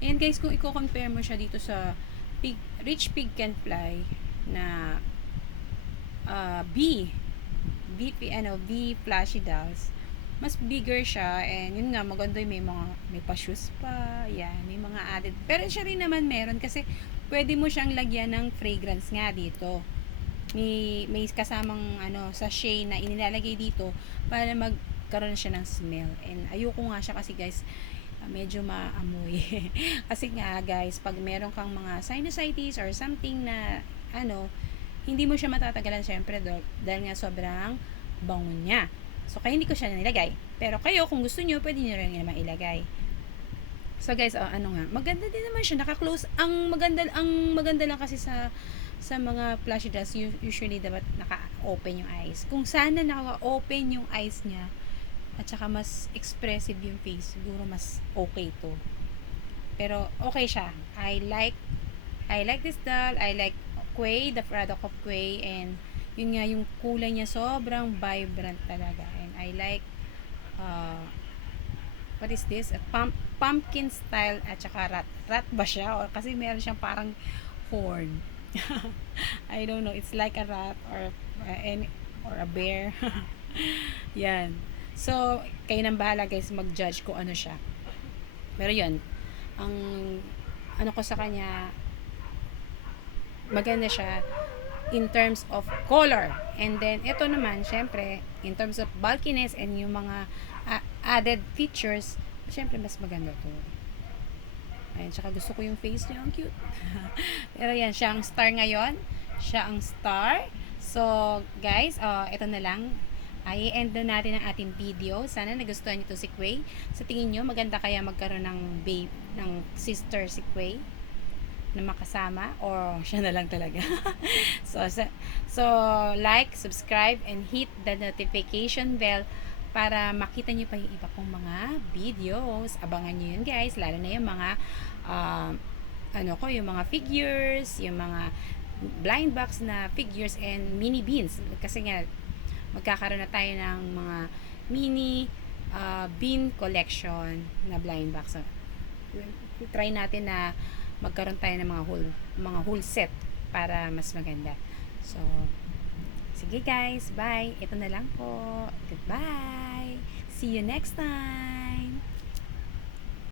Ayan guys, kung i-compare mo siya dito sa Rich Pig Can Fly na B, B Flashy Dolls, mas bigger siya, and yun nga, maganda yung may pa-shoes pa, yan, may mga added. Pero siya rin naman meron kasi pwede mo siyang lagyan ng fragrance nga dito. May kasamang sachet na inilalagay dito para magkaroon siya ng smell. And ayoko nga siya kasi guys, medyo maamoy. Kasi nga guys, pag meron kang mga sinusitis or something na hindi mo siya matatagalan syempre dahil nga sobrang bango niya. So kaya hindi ko siya nilagay. Pero kayo kung gusto niyo, pwede niyo rin naman ilagay. So guys, maganda din naman siya, naka-close. Ang maganda lang kasi sa mga flashy dress, usually dapat naka-open yung eyes. Kung sana naka-open yung eyes niya, at saka mas expressive yung face, siguro mas okay to. Pero okay siya. I like this doll. I like Quay, the product of Quay, and yun nga, yung kulay niya sobrang vibrant talaga. And I like uh, what is this? A pumpkin style at saka rat. Rat ba siya? Or kasi meron siyang parang horn. I don't know. It's like a rat or a bear. Yan. So, kayo nang bahala guys mag-judge kung ano siya. Pero yun, ang ano ko sa kanya, maganda siya in terms of color. And then, ito naman, syempre, in terms of bulkiness and yung mga added features, syempre, mas maganda to. Ayun, tsaka gusto ko yung face niya, ang cute. Pero yan, siya ang star ngayon. Siya ang star. So, guys, ito na lang. Ay, end na natin ang ating video. Sana nagustuhan niyo to si Quay. Sa tingin niyo, maganda kaya magkaroon ng sister si Quay na makasama, or siya na lang talaga. So like, subscribe, and hit the notification bell para makita niyo pa yung iba kong mga videos. Abangan niyo yun guys, lalo na yung mga uh, yung mga figures, yung mga blind box na figures and mini beans. Kasi nga, magkakaroon na tayo ng mga mini bean collection na blind box. So, try natin na magkaroon tayo ng mga whole set para mas maganda. So, sige guys, bye. Ito na lang po. Goodbye. See you next time.